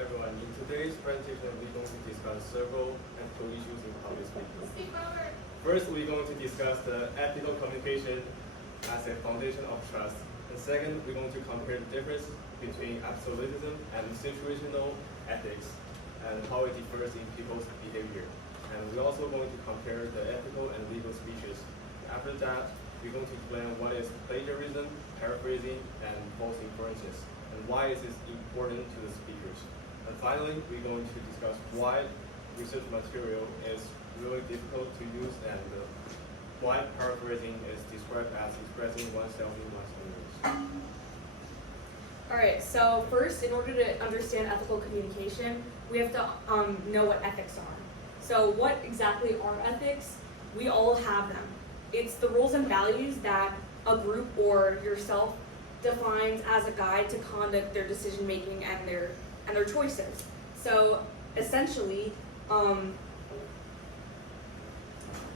everyone. In today's presentation, we're going to discuss several ethical issues in public speaking. First, we're going to discuss the ethical communication as a foundation of trust. And second, we're going to compare the difference between absolutism and situational ethics and how it differs in people's behavior. And we're also going to compare the ethical and legal speeches. After that, we're going to explain what is plagiarism, paraphrasing, and false inferences, and why is this important to the speakers. And finally, we're going to discuss why research material is really difficult to use and why paraphrasing is described as expressing oneself in one's own words. All right, so first, in order to understand ethical communication, we have to know what ethics are. So what exactly are ethics? We all have them. It's the rules and values that a group or yourself defines as a guide to conduct their decision making and their choices. So essentially,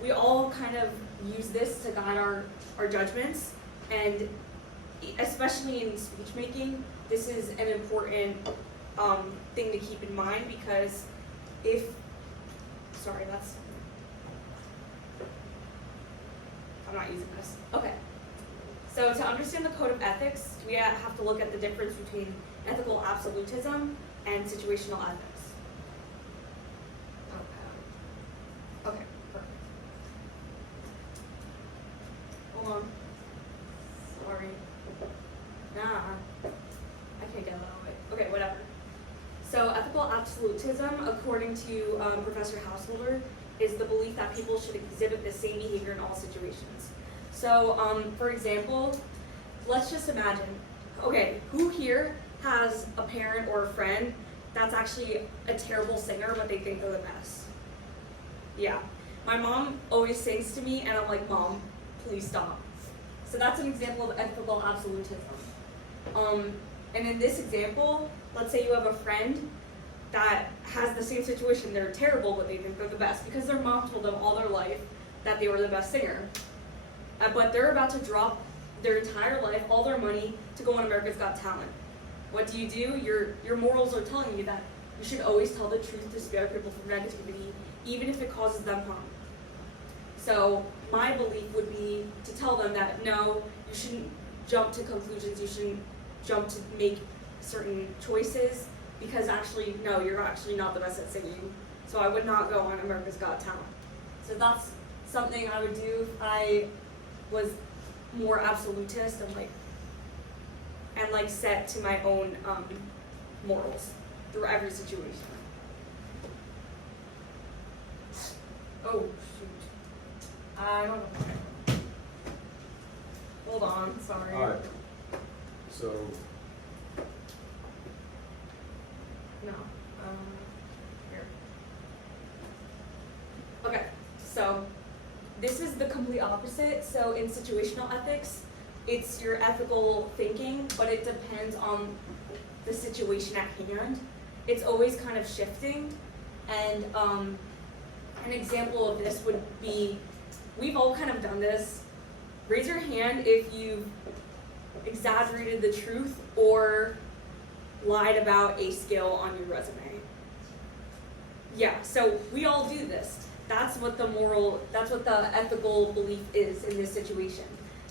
we all kind of use this to guide our judgments, and especially in speech making, this is an important thing to keep in mind, because I'm not using this. Okay. So to understand the code of ethics, we have to look at the difference between ethical absolutism and situational ethics. Okay, perfect. Hold on. Sorry. I can't get that away. Okay, whatever. So ethical absolutism, according to Professor Householder, is the belief that people should exhibit the same behavior in all situations. So, for example, let's just imagine, okay, who here has a parent or a friend that's actually a terrible singer, but they think they're the best? Yeah. My mom always sings to me, and I'm like, Mom, please stop. So that's an example of ethical absolutism. And in this example, let's say you have a friend that has the same situation. They're terrible, but they think they're the best because their mom told them all their life that they were the best singer. But they're about to drop their entire life, all their money, to go on America's Got Talent. What do? Your morals are telling you that you should always tell the truth to spare people from negativity, even if it causes them harm. So my belief would be to tell them that no, you shouldn't jump to conclusions, you shouldn't jump to make certain choices, because actually, no, you're actually not the best at singing. So I would not go on America's Got Talent. So that's something I would do if I was more absolutist and set to my own morals through every situation. Oh shoot. I don't know. Hold on, sorry. Alright. So No. Here. Okay, so this is the complete opposite. So in situational ethics, it's your ethical thinking, but it depends on the situation at hand. It's always kind of shifting. And an example of this would be, we've all kind of done this. Raise your hand if you've exaggerated the truth or lied about a skill on your resume. Yeah, so we all do this. That's what the ethical belief is in this situation.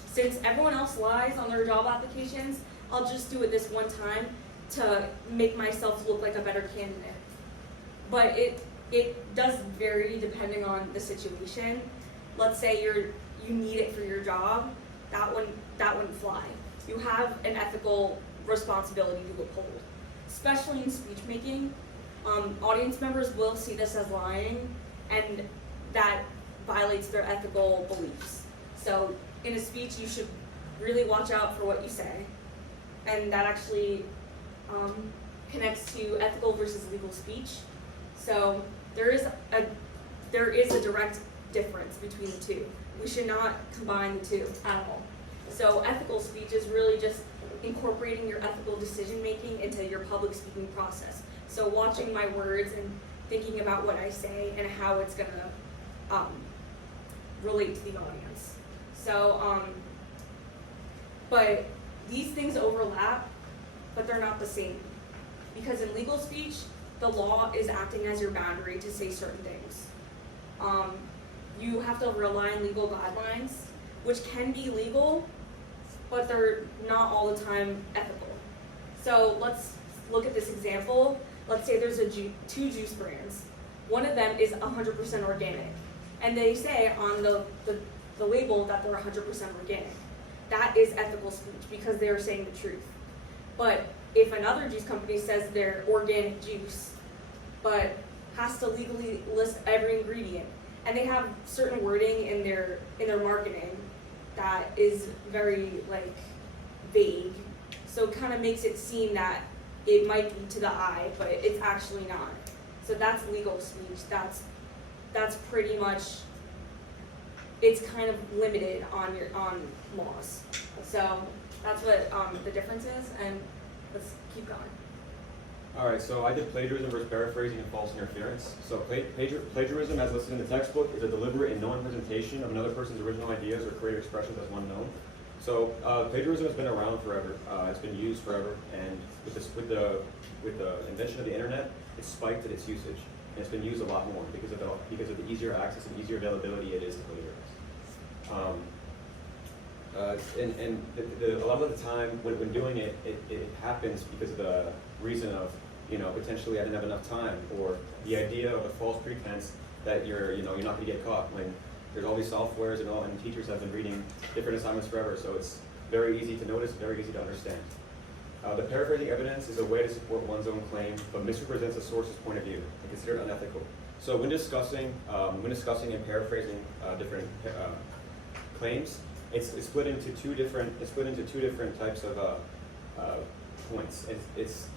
Since everyone else lies on their job applications, I'll just do it this one time to make myself look like a better candidate. But it does vary depending on the situation. Let's say you need it for your job, that wouldn't fly. You have an ethical responsibility to uphold, especially in speech making. Audience members will see this as lying, and that violates their ethical beliefs. So in a speech, you should really watch out for what you say, and that actually connects to ethical versus legal speech. So there is a direct difference between the two. We should not combine the two at all. So ethical speech is really just incorporating your ethical decision making into your public speaking process. So watching my words and thinking about what I say and how it's gonna relate to the audience. So, but these things overlap, but they're not the same. because in legal speech, the law is acting as your boundary to say certain things. You have to rely on legal guidelines, which can be legal, but they're not all the time ethical. So let's look at this example. Let's say there's two juice brands. One of them is 100% organic, and they say on the label that they're 100% organic. That is ethical speech because they're saying the truth. But if another juice company says they're organic juice, but has to legally list every ingredient, and they have certain wording in their marketing that is very vague, so it kind of makes it seem that it might be to the eye, but it's actually not. So that's legal speech. That's pretty much, it's kind of limited on laws. So that's what the difference is, and let's keep going. All right, so I did plagiarism versus paraphrasing and false interference. So plagiarism, as listed in the textbook, is a deliberate and knowing presentation of another person's original ideas or creative expressions as one known. So plagiarism has been around forever. It's been used forever, and with the invention of the internet, it spiked in its usage, and it's been used a lot more because of the easier access and easier availability it is to plagiarize. A lot of the time when doing it happens because of the reason of, potentially I didn't have enough time, or the idea of a false pretense that you're not going to get caught when there's all these softwares and teachers have been reading different assignments forever, so it's very easy to notice, very easy to understand. The paraphrasing evidence is a way to support one's own claim, but misrepresents a source's point of view and considered unethical. So when discussing and paraphrasing different claims, it's split into two different types of points. It's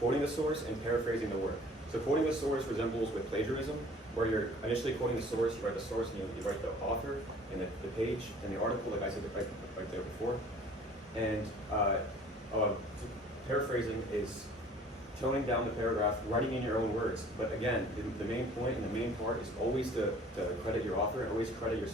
quoting the source and paraphrasing the work. So quoting the source resembles with plagiarism, where you're initially quoting the source, you write the source, and you write the author and the page and the article, like I said right there before. And paraphrasing is toning down the paragraph, writing in your own words. But again, the main point and the main part is always to credit your author and always credit your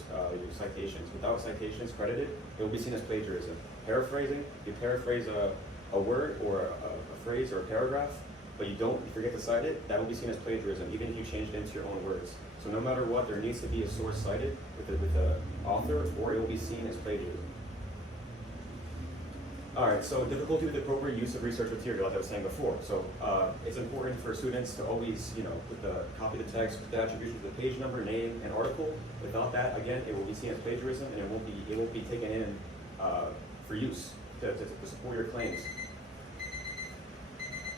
citations. Without citations credited, it will be seen as plagiarism. Paraphrasing, you paraphrase a word or a phrase or a paragraph, but you forget to cite it, that will be seen as plagiarism, even if you change it into your own words. So no matter what, there needs to be a source cited with the author, or it will be seen as plagiarism. All right, so difficulty with the appropriate use of research material, as I was saying before. So it's important for students to always, copy the text, put the attribution to the page number, name, and article. Without that, again, it will be seen as plagiarism, and it won't be taken in for use to support your claims.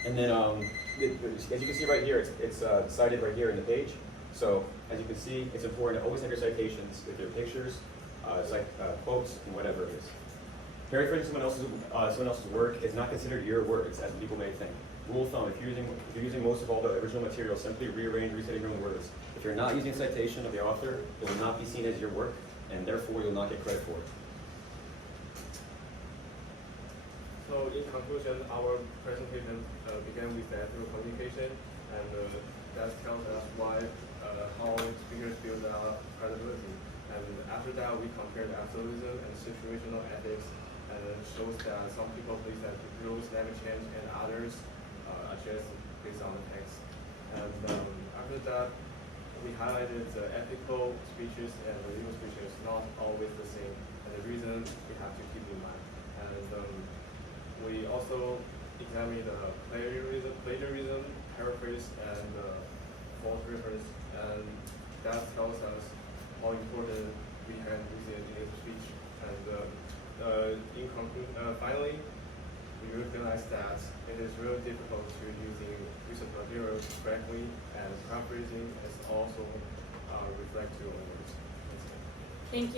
And then, as you can see right here, it's cited right here in the page. So as you can see, it's important to always have your citations with your pictures, quotes, and whatever it is. Paraphrasing someone else's work is not considered your words, as people may think. Rule of thumb: if you're using most of all the original material, simply rearrange, restate your own words. If you're not using a citation of the author, it will not be seen as your work, and therefore you'll not get credit for it. So in conclusion, our presentation began with the ethical communication, and that tells us how speakers build credibility. And after that, we compared absolutism and situational ethics, and it shows that some people believe that rules never change, and others adjust based on the text. And after that, we highlighted the ethical speeches and the legal speeches not always the same, and the reason we have to keep in mind. And we also examined plagiarism, paraphrase, and false reference, and that tells us how important we can use it in the speech. And in conclusion, finally, we recognize that it is really difficult to using research materials correctly, and paraphrasing is also reflect your own words. Thank you.